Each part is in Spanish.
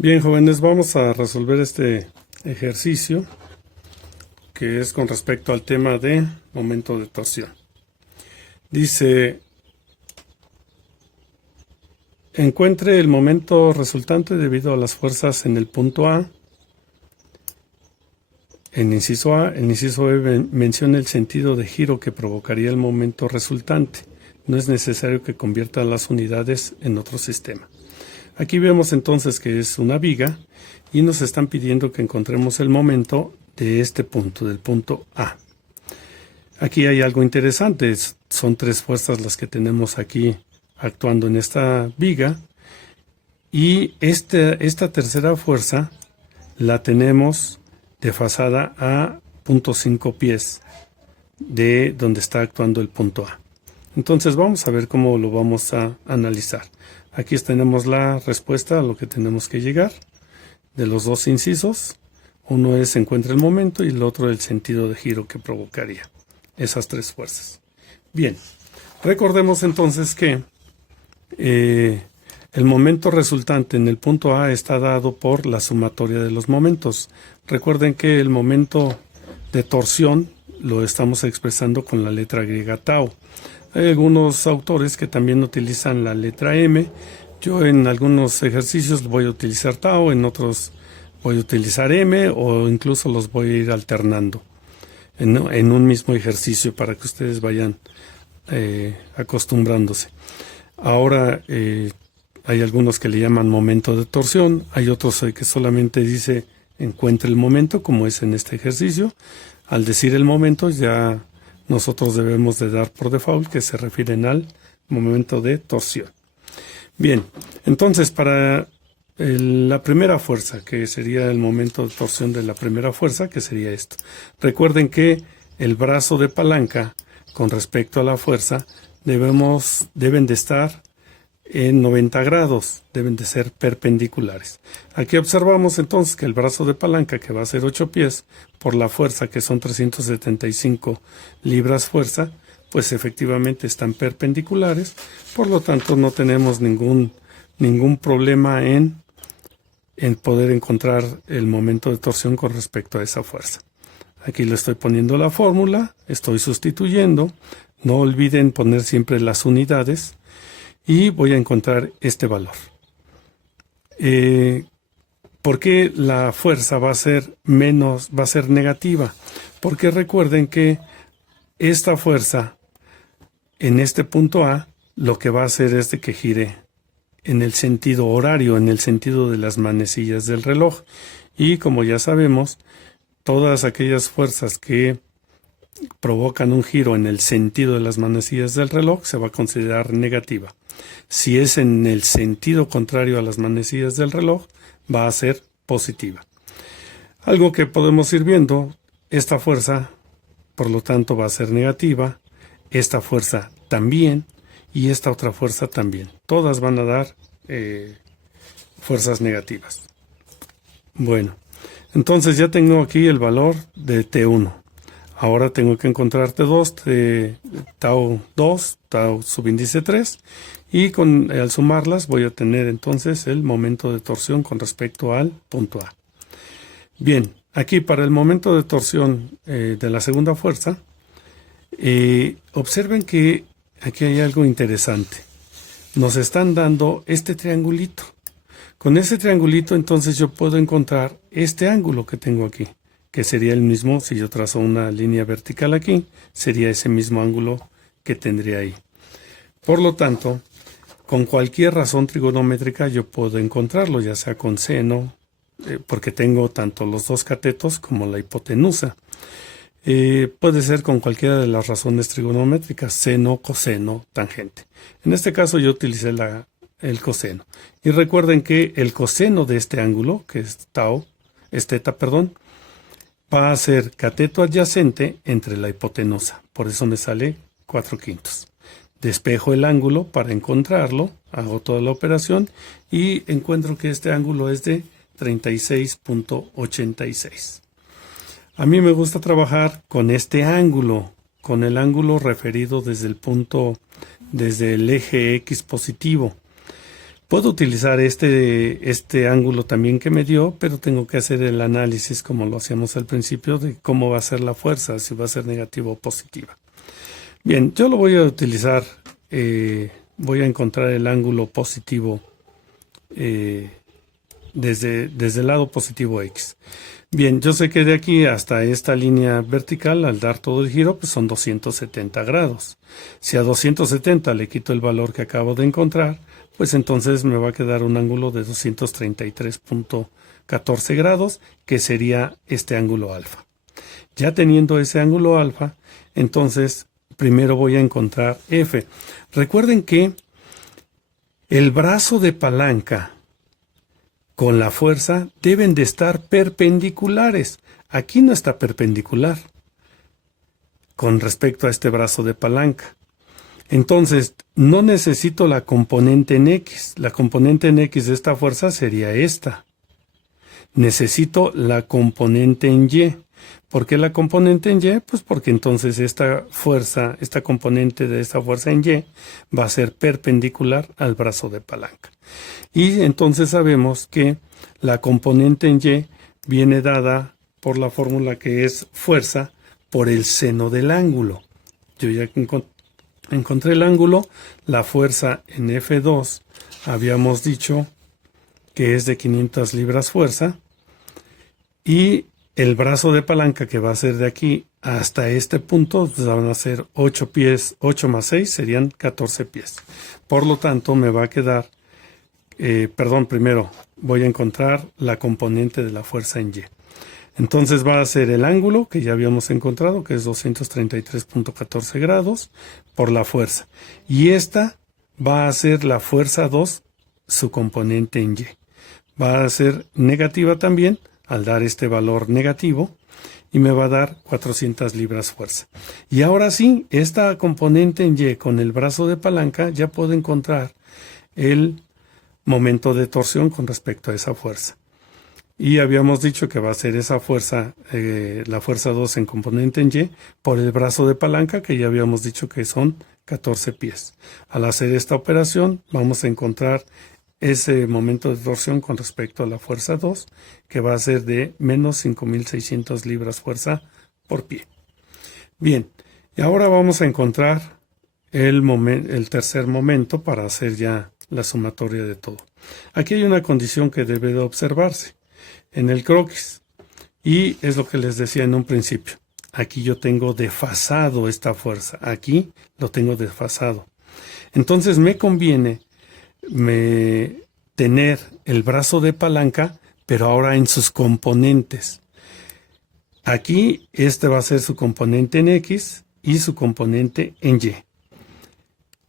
Bien, jóvenes, vamos a resolver este ejercicio que es con respecto al tema de momento de torsión. Dice, encuentre el momento resultante debido a las fuerzas en el punto A. En inciso A, el inciso B menciona el sentido de giro que provocaría el momento resultante. No es necesario que convierta las unidades en otro sistema. Aquí vemos entonces que es una viga y nos están pidiendo que encontremos el momento de este punto, del punto A. Aquí hay algo interesante, son tres fuerzas las que tenemos aquí actuando en esta viga y esta tercera fuerza la tenemos desfasada a 0.5 pies de donde está actuando el punto A. Entonces vamos a ver cómo lo vamos a analizar. Aquí tenemos la respuesta a lo que tenemos que llegar de los dos incisos. Uno es encuentra el momento y el otro el sentido de giro que provocaría esas tres fuerzas. Bien, recordemos entonces que el momento resultante en el punto A está dado por la sumatoria de los momentos. Recuerden que el momento de torsión lo estamos expresando con la letra griega tau. Hay algunos autores que también utilizan la letra M. Yo en algunos ejercicios voy a utilizar tau, en otros voy a utilizar M o incluso los voy a ir alternando en un mismo ejercicio para que ustedes vayan acostumbrándose. Ahora hay algunos que le llaman momento de torsión, hay otros que solamente dice encuentre el momento, como es en este ejercicio. Al decir el momento ya nosotros debemos de dar por default que se refieren al momento de torsión. Bien, entonces para la primera fuerza, que sería el momento de torsión de la primera fuerza, que sería esto. Recuerden que el brazo de palanca con respecto a la fuerza deben de estar en 90 grados, deben de ser perpendiculares. Aquí observamos entonces que el brazo de palanca, que va a ser 8 pies, por la fuerza que son 375 libras fuerza, pues efectivamente están perpendiculares, por lo tanto no tenemos ningún problema en poder encontrar el momento de torsión con respecto a esa fuerza. Aquí le estoy poniendo la fórmula, estoy sustituyendo, no olviden poner siempre las unidades, y voy a encontrar este valor. ¿Por qué la fuerza va a ser negativa? Porque recuerden que esta fuerza en este punto A lo que va a hacer es de que gire en el sentido horario, en el sentido de las manecillas del reloj. Y como ya sabemos, todas aquellas fuerzas que provocan un giro en el sentido de las manecillas del reloj se va a considerar negativa. Si es en el sentido contrario a las manecillas del reloj, va a ser positiva. Algo que podemos ir viendo, esta fuerza, por lo tanto, va a ser negativa, esta fuerza también, y esta otra fuerza también. Todas van a dar fuerzas negativas. Bueno, entonces ya tengo aquí el valor de T1. Ahora tengo que encontrar T2, tau 2, tau subíndice 3, y al sumarlas voy a tener entonces el momento de torsión con respecto al punto A. Bien, aquí para el momento de torsión de la segunda fuerza, observen que aquí hay algo interesante. Nos están dando este triangulito. Con ese triangulito entonces yo puedo encontrar este ángulo que tengo aquí, que sería el mismo, si yo trazo una línea vertical aquí, sería ese mismo ángulo que tendría ahí. Por lo tanto, con cualquier razón trigonométrica yo puedo encontrarlo, ya sea con seno, porque tengo tanto los dos catetos como la hipotenusa. Puede ser con cualquiera de las razones trigonométricas, seno, coseno, tangente. En este caso yo utilicé el coseno. Y recuerden que el coseno de este ángulo, que es teta, va a ser cateto adyacente entre la hipotenusa. Por eso me sale 4/5. Despejo el ángulo para encontrarlo, hago toda la operación y encuentro que este ángulo es de 36.86. A mí me gusta trabajar con este ángulo, con el ángulo referido desde el eje X positivo. Puedo utilizar este ángulo también que me dio, pero tengo que hacer el análisis como lo hacíamos al principio de cómo va a ser la fuerza, si va a ser negativa o positiva. Bien, yo lo voy a utilizar, voy a encontrar el ángulo positivo desde el lado positivo X. Bien, yo sé que de aquí hasta esta línea vertical, al dar todo el giro, pues son 270 grados. Si a 270 le quito el valor que acabo de encontrar, pues entonces me va a quedar un ángulo de 233.14 grados, que sería este ángulo alfa. Ya teniendo ese ángulo alfa, entonces primero voy a encontrar F. Recuerden que el brazo de palanca con la fuerza deben de estar perpendiculares. Aquí no está perpendicular con respecto a este brazo de palanca. Entonces, no necesito la componente en X. La componente en X de esta fuerza sería esta. Necesito la componente en Y. ¿Por qué la componente en Y? Pues porque entonces esta fuerza, esta componente de esta fuerza en Y va a ser perpendicular al brazo de palanca. Y entonces sabemos que la componente en Y viene dada por la fórmula que es fuerza por el seno del ángulo. Yo ya encontré el ángulo, la fuerza en F2 habíamos dicho que es de 500 libras fuerza, y el brazo de palanca que va a ser de aquí hasta este punto pues van a ser 8 pies, 8 más 6 serían 14 pies. Por lo tanto me va a quedar, primero voy a encontrar la componente de la fuerza en Y. Entonces va a ser el ángulo que ya habíamos encontrado, que es 233.14 grados, por la fuerza. Y esta va a ser la fuerza 2, su componente en Y. Va a ser negativa también, al dar este valor negativo, y me va a dar 400 libras fuerza. Y ahora sí, esta componente en Y con el brazo de palanca ya puedo encontrar el momento de torsión con respecto a esa fuerza. Y habíamos dicho que va a ser esa fuerza, la fuerza 2 en componente en Y, por el brazo de palanca, que ya habíamos dicho que son 14 pies. Al hacer esta operación, vamos a encontrar ese momento de torsión con respecto a la fuerza 2, que va a ser de menos 5.600 libras fuerza por pie. Bien, y ahora vamos a encontrar el tercer momento para hacer ya la sumatoria de todo. Aquí hay una condición que debe de observarse en el croquis, y es lo que les decía en un principio. Aquí yo tengo desfasado esta fuerza, aquí lo tengo desfasado. Entonces me conviene tener el brazo de palanca, pero ahora en sus componentes. Aquí este va a ser su componente en X y su componente en Y.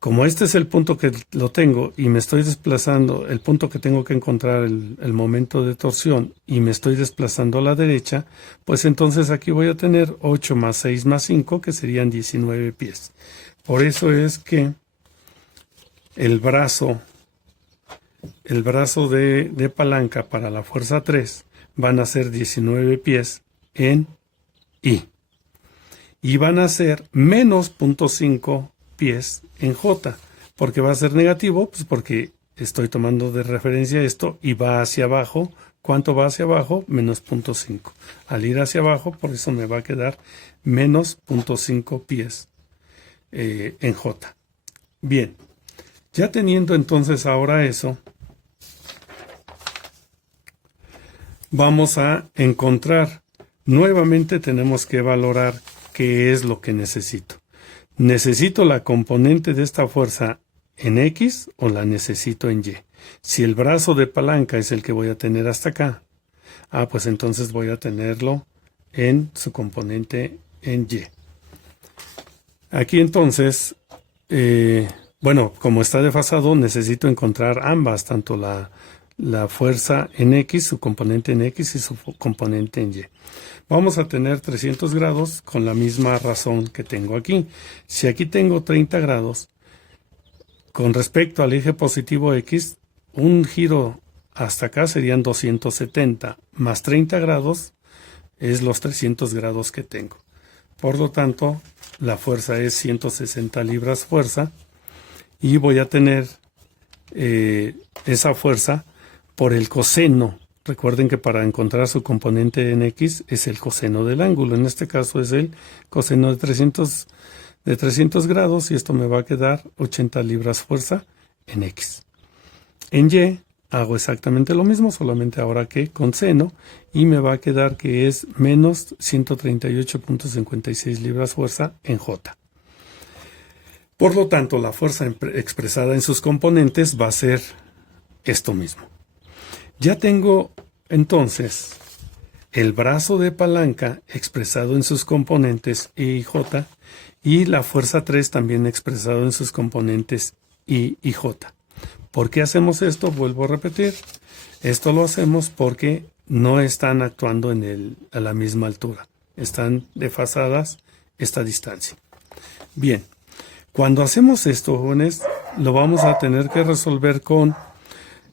Como este es el punto que lo tengo y me estoy desplazando, el punto que tengo que encontrar el momento de torsión, y me estoy desplazando a la derecha, pues entonces aquí voy a tener 8 más 6 más 5, que serían 19 pies. Por eso es que el brazo de palanca para la fuerza 3 van a ser 19 pies en I. Y van a ser menos 0.5 pies en J. ¿Por qué va a ser negativo? Pues porque estoy tomando de referencia esto y va hacia abajo. ¿Cuánto va hacia abajo? Menos 0.5. Al ir hacia abajo, por eso me va a quedar menos 0.5 pies en J. Bien, ya teniendo entonces ahora eso, vamos a encontrar, nuevamente tenemos que valorar qué es lo que necesito. ¿Necesito la componente de esta fuerza en X o la necesito en Y? Si el brazo de palanca es el que voy a tener hasta acá, pues entonces voy a tenerlo en su componente en Y. Aquí entonces, como está desfasado, necesito encontrar ambas, tanto la fuerza en X, su componente en X y su componente en Y. Vamos a tener 300 grados con la misma razón que tengo aquí. Si aquí tengo 30 grados, con respecto al eje positivo X, un giro hasta acá serían 270, más 30 grados es los 300 grados que tengo. Por lo tanto, la fuerza es 160 libras fuerza, y voy a tener esa fuerza por el coseno. Recuerden que para encontrar su componente en X es el coseno del ángulo. En este caso es el coseno de 300 grados y esto me va a quedar 80 libras fuerza en X. En Y hago exactamente lo mismo, solamente ahora que con seno, y me va a quedar que es menos 138.56 libras fuerza en J. Por lo tanto, la fuerza expresada en sus componentes va a ser esto mismo. Ya tengo entonces el brazo de palanca expresado en sus componentes I y J y la fuerza 3 también expresado en sus componentes I y J. ¿Por qué hacemos esto? Vuelvo a repetir. Esto lo hacemos porque no están actuando a la misma altura. Están desfasadas esta distancia. Bien, cuando hacemos esto, jóvenes, lo vamos a tener que resolver con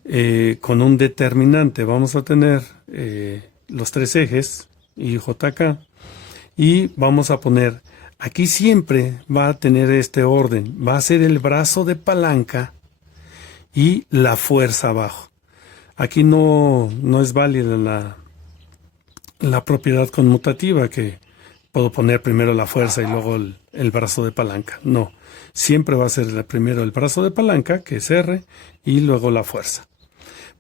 un determinante. Vamos a tener los tres ejes y JK y vamos a poner, aquí siempre va a tener este orden, va a ser el brazo de palanca y la fuerza abajo. Aquí no es válida la propiedad conmutativa, que puedo poner primero la fuerza y luego el brazo de palanca. No, siempre va a ser primero el brazo de palanca, que es R, y luego la fuerza.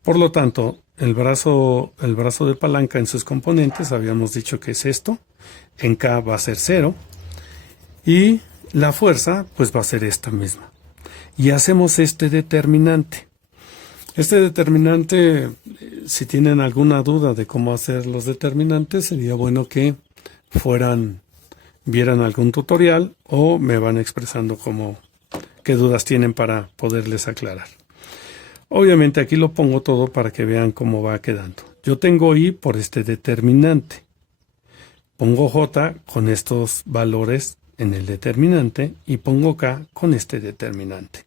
Por lo tanto, el brazo de palanca en sus componentes, habíamos dicho que es esto, en K va a ser 0, y la fuerza pues va a ser esta misma. Y hacemos este determinante. Este determinante, si tienen alguna duda de cómo hacer los determinantes, sería bueno que vieran algún tutorial o me van expresando qué dudas tienen para poderles aclarar. Obviamente aquí lo pongo todo para que vean cómo va quedando. Yo tengo I por este determinante. Pongo J con estos valores en el determinante y pongo K con este determinante.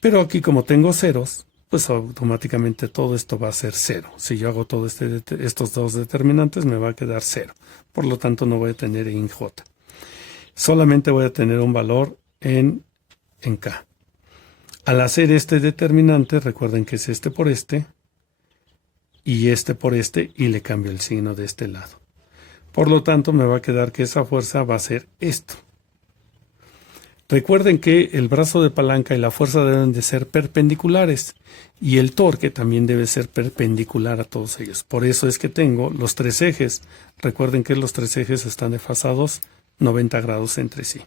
Pero aquí como tengo ceros, pues automáticamente todo esto va a ser 0. Si yo hago todo estos dos determinantes me va a quedar 0. Por lo tanto no voy a tener en J. Solamente voy a tener un valor en K. Al hacer este determinante, recuerden que es este por este y este por este y le cambio el signo de este lado. Por lo tanto me va a quedar que esa fuerza va a ser esto. Recuerden que el brazo de palanca y la fuerza deben de ser perpendiculares y el torque también debe ser perpendicular a todos ellos. Por eso es que tengo los tres ejes. Recuerden que los tres ejes están desfasados 90 grados entre sí.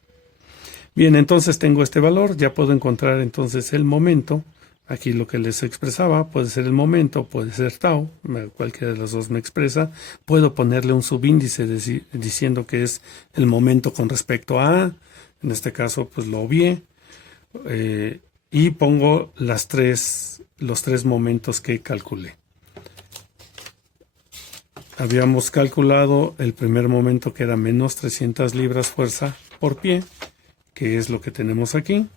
Bien, entonces tengo este valor, ya puedo encontrar entonces el momento. Aquí lo que les expresaba puede ser el momento, puede ser tau, cualquiera de los dos me expresa. Puedo ponerle un subíndice diciendo que es el momento con respecto a, en este caso pues lo obvié, y pongo los tres momentos que calculé. Habíamos calculado el primer momento que era menos 300 libras fuerza por pie, que es lo que tenemos aquí.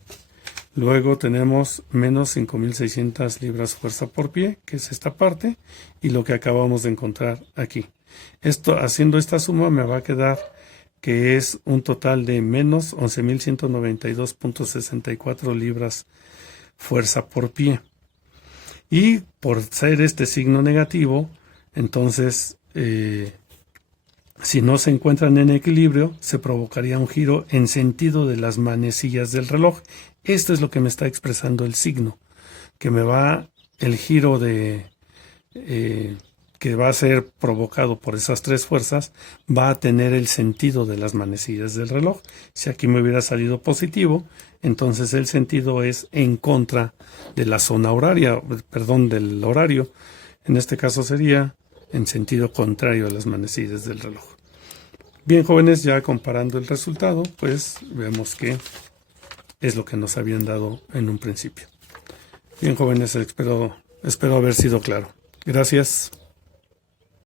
Luego tenemos menos 5.600 libras fuerza por pie, que es esta parte, y lo que acabamos de encontrar aquí. Haciendo esta suma me va a quedar que es un total de menos 11.192.64 libras fuerza por pie. Y por ser este signo negativo, entonces si no se encuentran en equilibrio, se provocaría un giro en sentido de las manecillas del reloj. Esto es lo que me está expresando el signo, que el giro que va a ser provocado por esas tres fuerzas, va a tener el sentido de las manecillas del reloj. Si aquí me hubiera salido positivo, entonces el sentido es en contra de la zona horaria, del horario. En este caso sería en sentido contrario a las manecillas del reloj. Bien, jóvenes, ya comparando el resultado, pues vemos que es lo que nos habían dado en un principio. Bien, jóvenes, espero haber sido claro. Gracias.